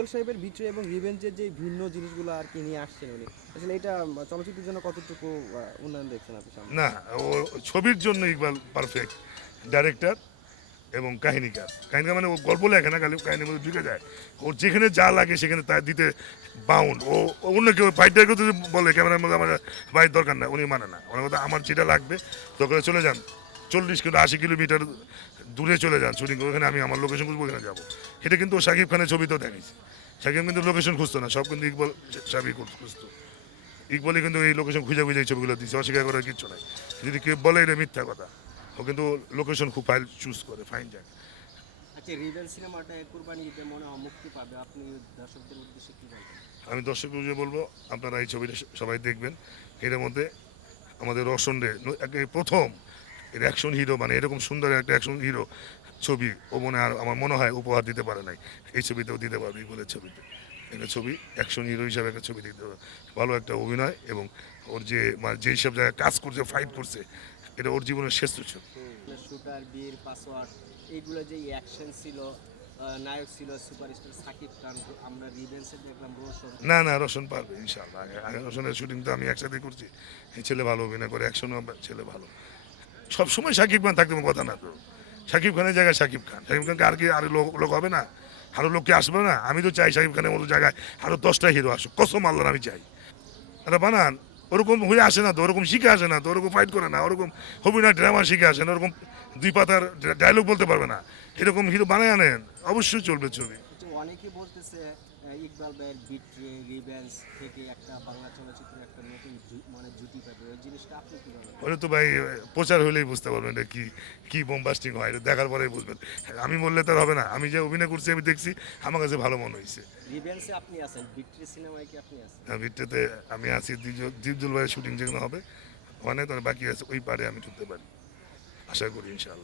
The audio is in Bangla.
ইকবাল সাহেবের বিট্রে এবং রিভেঞ্জের যে ভিন্ন জিনিসগুলো আর কি নিয়ে আসছেন উনি। আসলে এটা চলচ্চিত্রের জন্য কতটুকু উন্নয়ন দেখছেন আপনি না, ও ছবির জন্য ইকবাল পারফেক্ট ডাইরেক্টর এবং কাহিনীকার। কাহিনীকার মানে ও গল্প লেখে না, খালি কাহিনীর মধ্যে ঢুকে যায়। ওর যেখানে যা লাগে সেখানে তা দিতে বাউন্ড ও অন্য কেউ ফাইটার যদি বলে ক্যামেরার মধ্যে আমার বাইর দরকার না উনি মানে না। ওনার কথা আমার যেটা লাগবে দরকার চলে যান। চল্লিশ কিলো আশি কিলোমিটার দূরে চলে যান শুটিং ওখানে আমি আমার লোকেশন খুঁজবো ওখানে যাব। এটা কিন্তু শাকিব খানের ছবিতেও দেখাইছে। শাকিব কিন্তু লোকেশন খুঁজতো না সব কিন্তু ইকবাল সাবি খুঁজতো। ইকবালই কিন্তু এই লোকেশন খুঁজে খুঁজে এই ছবিগুলো দিচ্ছে অস্বীকার করার কিচ্ছু নাই। যদি কেউ বলে এটা মিথ্যা কথা ও কিন্তু লোকেশন খুব ফাইল চুজ করে ফাইন যায়। আচ্ছা আমি দর্শকদের বলব আপনারা এই ছবিটা সবাই দেখবেন। এর মধ্যে আমাদের রোশন রে প্রথম অ্যাকশন হিরো মানে এরকম সুন্দর একটা অ্যাকশন হিরো ছবি ও মনে আর আমার মনে হয় উপহার দিতে পারে নাই। এই ছবিতেও দিতে পারবে বলে ছবিতে। একটা ছবি অ্যাকশন হিরো হিসাবে একটা ছবি দিতে পারবে। ভালো একটা অভিনয় এবং ওর যে মানে যেই সব জায়গায় কাজ করছে ফাইট করছে এটা ওর জীবনের শ্রেষ্ঠ ছবি। শুটার বীর পাসওয়ার্ড এইগুলো যে অ্যাকশন ছিল নায়ক ছিল সুপারস্টার সাকিব খান আমরা রিভেন্সে দেখলাম রোশন। না না রোশন পারবে ইনশাল্লাহ আগে রোশনের শুটিং তো আমি একসাথে করছি। ছেলে ভালো অভিনয় করে অ্যাকশনও ছেলে ভালো। সবসময় সাকিব খান থাকতে কথা না। তো সাকিব খানের জায়গায় সাকিব খান। সাকিব খানকে আর কি, আরও লোক লোক হবে না? আরও লোক কি আসবে না? আমি তো চাই সাকিব খানের মতো জায়গায় আরও দশটা হিরো আসুক। কসম আল্লাহর আমি চাই। এটা বানান, ওরকম হয়ে আসে না তো, ওরকম শিখে আসে না তো, ওরকম ফাইট করে না, ওরকম হবি না ড্রামা শিখে আসে না, ওরকম দুই পাতার ডায়লগ বলতে পারবে না। এরকম হিরো বানায় আনেন, অবশ্যই চলবে ছবি। অনেকে বলতেছে ইকবাল ভাইয়ের বিট্রে রিভেন্স থেকে একটা বাংলা চলচ্চিত্রের একটা নতুন মানে জুটি পাবে। ওই জিনিসটা আপনি কি বলেন ওটা তো ভাই প্রচার হলেই বুঝতে পারবেন এটা কি কি বোমবাস্টিং হয় এটা দেখার পরেই বুঝবেন। আমি বললে তো আর হবে না। আমি যে অভিনয় করছি আমি দেখছি আমার কাছে ভালো মনে হয়েছে রিভেন্সে আপনি আছেন? বিট্রে সিনেমায় কি আপনি আছেন? হ্যাঁ ভিটটাতে আমি আছি দীপজল ভাইয়ের শুটিং যেগুলো হবে ওখানে তো বাকি আছে ওই পারে আমি ঢুকতে পারি। আশা করি ইনশাল্লাহ